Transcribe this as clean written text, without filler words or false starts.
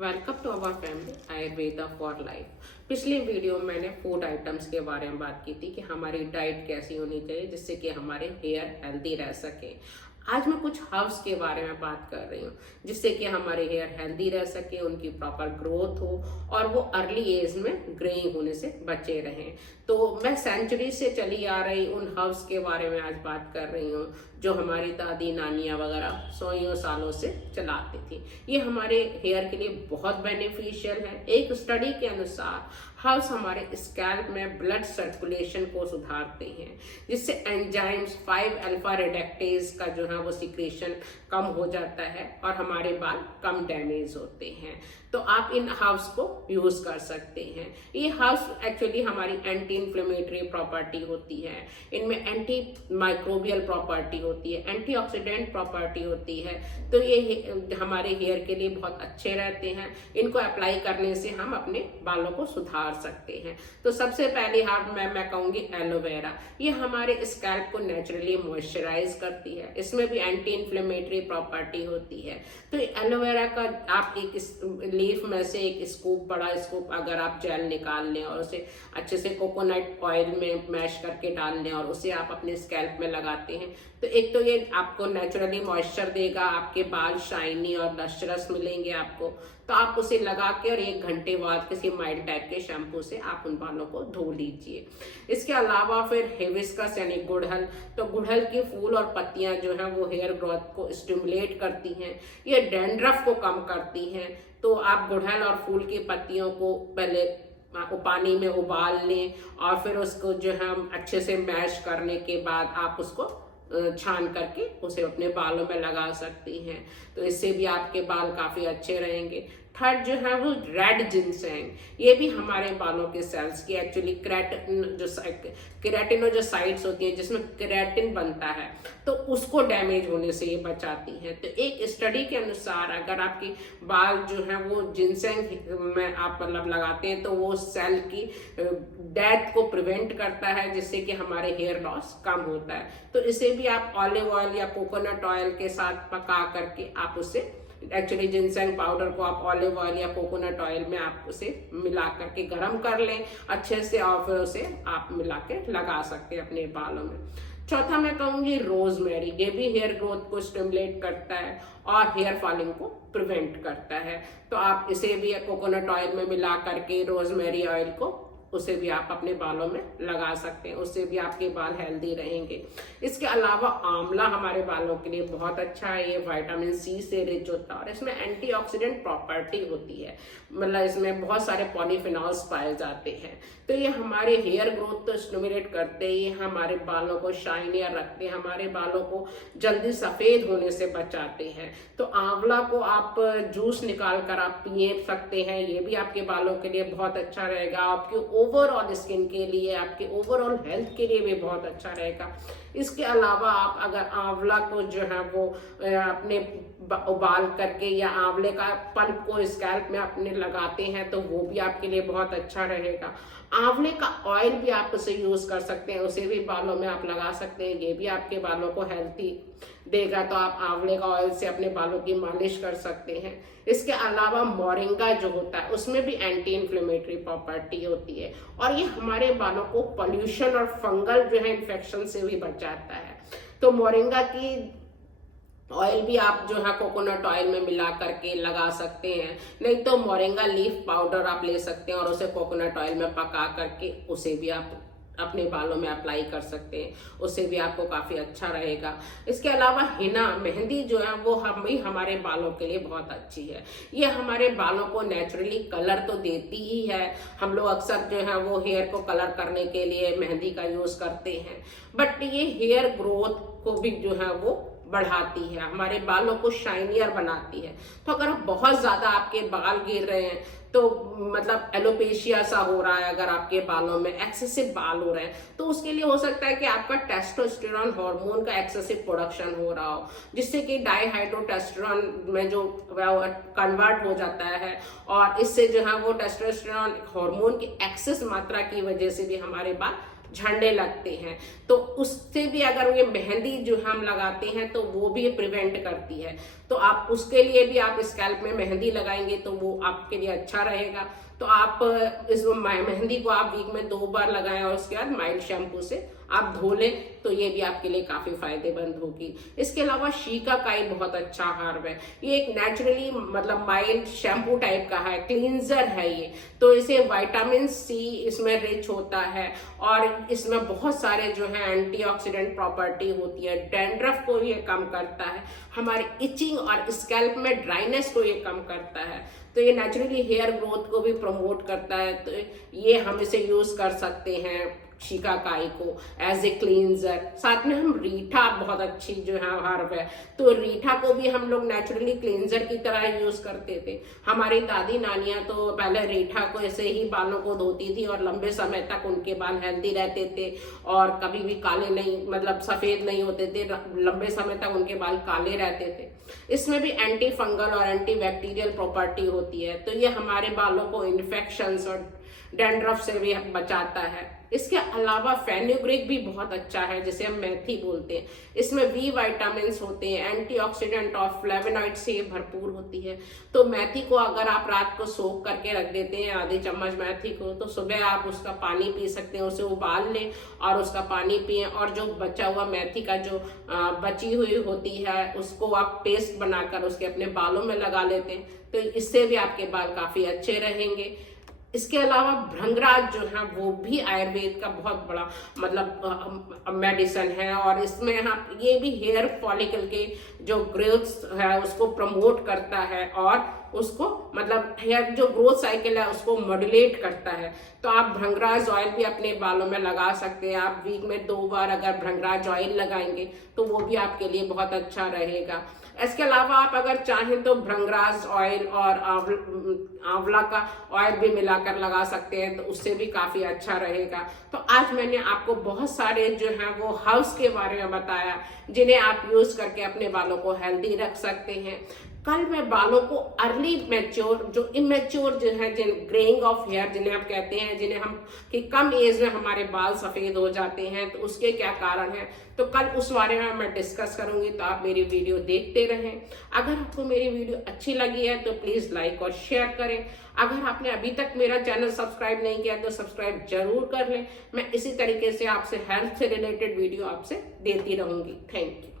Welcome to our family Ayurveda for life. पिछले video में मैंने फूड आइटम्स के बारे में बात की थी कि हमारी डाइट कैसी होनी चाहिए जिससे कि हमारे हेयर हेल्दी रह सके। आज मैं कुछ हर्ब्स के बारे में बात कर रही हूँ जिससे कि हमारे हेयर हेल्दी रह सके, उनकी प्रॉपर ग्रोथ हो और वो अर्ली एज में ग्रेइंग होने से बचे रहें। तो मैं सेंचुरी से चली आ रही उन हर्ब्स के बारे में आज बात कर रही हूँ जो हमारी दादी नानियाँ वगैरह सौयों सालों से चलाती थी। ये हमारे हेयर के लिए बहुत बेनिफिशियल है। एक स्टडी के अनुसार हर्ब्स हमारे स्कैल्प में ब्लड सर्कुलेशन को सुधारते हैं, जिससे एंजाइम्स 5 अल्फा रेडक्टेज का जो है वो सिक्रेशन कम हो जाता है और हमारे बाल कम डैमेज होते हैं। तो आप इन हर्ब्स को यूज कर सकते हैं। ये हर्ब्स एक्चुअली हमारी एंटी इन्फ्लेमेटरी प्रॉपर्टी होती है, इनमें एंटी माइक्रोबियल प्रॉपर्टी होती है, एंटीऑक्सीडेंट प्रॉपर्टी होती है। तो ये हमारे हेयर के लिए बहुत अच्छे रहते हैं। इनको अप्लाई करने से हम अपने बालों को सुधार सकते हैं। तो सबसे पहले हर्ब मैं कहूँगी एलोवेरा। ये हमारे स्कैल्प को नेचुरली मॉइस्चराइज करती है, इसमें भी एंटी इन्फ्लेमेटरी प्रॉपर्टी होती है। तो एलोवेरा का आप एक लीफ में से एक स्कूप, बड़ा स्कूप अगर आप जेल निकाल लें और उसे अच्छे से कोकोनट ऑयल में मैश करके डाल लें और उसे आप अपने स्कैल्प में लगाते हैं तो एक तो ये आपको नेचुरली मॉइस्चर देगा, आपके बाल शाइनी और लस्ट्रस मिलेंगे आपको। तो आप उसे लगा के और 1 घंटे बाद किसी माइल्ड टाइप के शैम्पू से आप उन बालों को धो लीजिए। इसके अलावा फिर हिबिस्कस यानी गुड़हल, तो गुड़हल के फूल और पत्तियां जो हैं वो हेयर ग्रोथ को स्टिमुलेट करती हैं, ये डैंड्रफ को कम करती हैं। तो आप गुड़हल और फूल की पत्तियों को पहले पानी में उबाल लें और फिर उसको जो है अच्छे से मैश करने के बाद आप उसको छान करके उसे अपने बालों में लगा सकती हैं। तो इससे भी आपके बाल काफ़ी अच्छे रहेंगे। थर्ड जो है वो रेड जिनसेंग, ये भी हमारे बालों के सेल्स की एक्चुअली केराटिनोसाइट्स होती हैं जिसमें केराटिन बनता है, तो उसको डैमेज होने से ये बचाती है। तो एक स्टडी के अनुसार अगर आपके बाल जो है वो जिनसेंग में आप मतलब लगाते हैं तो वो सेल की डेथ को प्रिवेंट करता है, जिससे कि हमारे हेयर लॉस कम होता है। तो इसे भी आप ऑलिव ऑयल या कोकोनट ऑयल के साथ पका करके आप उसे एक्चुअली जिनसेंग पाउडर को आप ऑलिव ऑयल या कोकोनट ऑयल में आप उसे मिला करके गर्म कर लें अच्छे से और फिर उसे आप मिला के लगा सकते हैं अपने बालों में। चौथा मैं कहूँगी रोजमेरी, ये भी हेयर ग्रोथ को स्टिमुलेट करता है और हेयर फॉलिंग को प्रिवेंट करता है। तो आप इसे भी कोकोनट ऑयल में मिला करके रोजमेरी ऑयल को उसे भी आप अपने बालों में लगा सकते हैं, उससे भी आपके बाल हेल्दी रहेंगे। इसके अलावा आंवला हमारे बालों के लिए बहुत अच्छा है। ये विटामिन सी से रिच होता है और इसमें एंटीऑक्सीडेंट प्रॉपर्टी होती है, मतलब इसमें बहुत सारे पॉलीफिनॉल्स पाए जाते हैं। तो ये हमारे हेयर ग्रोथ तो स्टिमुलेट करते ही हमारे बालों को शाइनियर रखते हैं, हमारे बालों को जल्दी सफ़ेद होने से बचाते हैं। तो आंवला को आप जूस निकाल कर आप पी सकते हैं, ये भी आपके बालों के लिए बहुत अच्छा रहेगा। आपके ओवरऑल स्किन के लिए, आपके ओवरऑल हेल्थ के लिए भी बहुत अच्छा रहेगा। इसके अलावा आप अगर आंवला को जो है वो अपने उबाल करके या आंवले का पल्प को स्कैल्प में अपने लगाते हैं तो वो भी आपके लिए बहुत अच्छा रहेगा। आंवले का ऑयल भी आप उसे यूज कर सकते हैं, उसे भी बालों में आप लगा सकते हैं, ये भी आपके बालों को हेल्थी देगा। तो आप आंवले का ऑयल से अपने बालों की मालिश कर सकते हैं। इसके अलावा मोरिंगा जो होता है उसमें भी एंटी इन्फ्लेमेटरी प्रॉपर्टी होती है और ये हमारे बालों को पोल्यूशन और फंगल जो है इन्फेक्शन से भी बचाता है। तो मोरिंगा की ऑयल भी आप जो है कोकोनट ऑयल में मिला करके लगा सकते हैं, नहीं तो मोरिंगा लीफ पाउडर आप ले सकते हैं और उसे कोकोनट ऑयल में पका करके उसे भी आप अपने बालों में अप्लाई कर सकते हैं, उससे भी आपको काफ़ी अच्छा रहेगा। इसके अलावा हिना मेहंदी जो है वो हमारे बालों के लिए बहुत अच्छी है। ये हमारे बालों को नेचुरली कलर तो देती ही है, हम लोग अक्सर जो है वो हेयर को कलर करने के लिए मेहंदी का यूज़ करते हैं, बट ये हेयर ग्रोथ को भी जो है वो बढ़ाती है, हमारे बालों को शाइनियर बनाती है। तो अगर बहुत ज़्यादा आपके बाल गिर रहे हैं तो मतलब एलोपेशिया सा हो रहा है, अगर आपके बालों में एक्सेसिव बाल हो रहे हैं तो उसके लिए हो सकता है कि आपका टेस्टोस्टेरोन हार्मोन का एक्सेसिव प्रोडक्शन हो रहा हो, जिससे कि डाईहाइड्रोटेस्टेरोन में जो कन्वर्ट हो जाता है और इससे जो है वो टेस्टोस्टेरोन हार्मोन की एक्सेस मात्रा की वजह से भी हमारे बाल झड़ने लगते हैं। तो उससे भी अगर ये मेहंदी जो हम लगाते हैं तो वो भी प्रिवेंट करती है। तो तो आप उसके लिए भी आप स्कैल्प में मेहंदी लगाएंगे तो वो आपके लिए अच्छा रहेगा। तो आप इस मेहंदी को आप वीक में 2 बार लगाएं और उसके बाद माइल्ड शैम्पू से आप धो लें, तो ये भी आपके लिए काफी फायदेमंद होगी। इसके अलावा शिकाकाई बहुत अच्छा हर्ब है। ये एक नेचुरली मतलब माइल्ड शैम्पू टाइप का है, क्लींजर है ये। तो इसे विटामिन सी इसमें रिच होता है और इसमें बहुत सारे जो है एंटीऑक्सीडेंट प्रॉपर्टी होती है। डैंड्रफ को ये कम करता है, हमारे इचिंग और स्कैल्प में ड्राइनेस को ये कम करता है। तो ये नेचुरली हेयर ग्रोथ को भी प्रमोट करता है। तो ये हम इसे यूज कर सकते हैं शिकाकाई को एज ए क्लींजर। साथ में हम रीठा बहुत अच्छी जो है हर्ब है, तो रीठा को भी हम लोग नेचुरली क्लींजर की तरह यूज करते थे। हमारी दादी नानियां तो पहले रीठा को ऐसे ही बालों को धोती थी और लंबे समय तक उनके बाल हेल्दी रहते थे और कभी भी काले नहीं मतलब सफेद नहीं होते थे, लंबे समय तक उनके बाल काले रहते थे। इसमें भी एंटी फंगल और एंटी बैक्टीरियल प्रॉपर्टी होती है, तो ये हमारे बालों को इन्फेक्शंस और डैंड्रफ से भी बचाता है। इसके अलावा फेनुग्रीक भी बहुत अच्छा है, जिसे हम मेथी बोलते हैं। इसमें बी विटामिन होते हैं, एंटीऑक्सीडेंट और फ्लेवोनॉइड से भरपूर होती है। तो मेथी को अगर आप रात को सोख करके रख देते हैं आधी चम्मच मेथी को, तो सुबह आप उसका पानी पी सकते हैं। उसे उबाल लें और उसका पानी पिए और जो बचा हुआ मेथी का जो बची हुई होती है उसको आप पेस्ट बनाकर उसके अपने बालों में लगा लेते हैं, तो इससे भी आपके बाल काफी अच्छे रहेंगे। इसके अलावा भृंगराज जो है वो भी आयुर्वेद का बहुत बड़ा मतलब मेडिसिन है और इसमें हम ये भी हेयर फॉलिकल के जो ग्रोथ है उसको प्रमोट करता है और उसको मतलब हेयर जो ग्रोथ साइकिल है उसको मॉड्यूलेट करता है। तो आप भृंगराज ऑयल भी अपने बालों में लगा सकते हैं। आप वीक में 2 बार अगर भृंगराज ऑयल लगाएंगे तो वो भी आपके लिए बहुत अच्छा रहेगा। इसके अलावा आप अगर चाहें तो भृंगराज ऑयल और आंवला का ऑयल भी मिलाकर लगा सकते हैं, तो उससे भी काफी अच्छा रहेगा। तो आज मैंने आपको बहुत सारे जो हैं वो हर्ब्स के बारे में बताया जिन्हें आप यूज करके अपने बालों को हेल्दी रख सकते हैं। कल मैं बालों को अर्ली मैच्योर जो इमेच्योर जो है जिन ग्रेइंग ऑफ हेयर जिन्हें आप कहते हैं, जिन्हें हम कि कम एज में हमारे बाल सफेद हो जाते हैं, तो उसके क्या कारण है, तो कल उस बारे में मैं डिस्कस करूंगी। तो आप मेरी वीडियो देखते रहें। अगर आपको मेरी वीडियो अच्छी लगी है तो प्लीज लाइक और शेयर करें। अगर आपने अभी तक मेरा चैनल सब्सक्राइब नहीं किया तो सब्सक्राइब जरूर कर लें। मैं इसी तरीके से आपसे हेल्थ से रिलेटेड वीडियो आपसे देती रहूंगी। Thank you.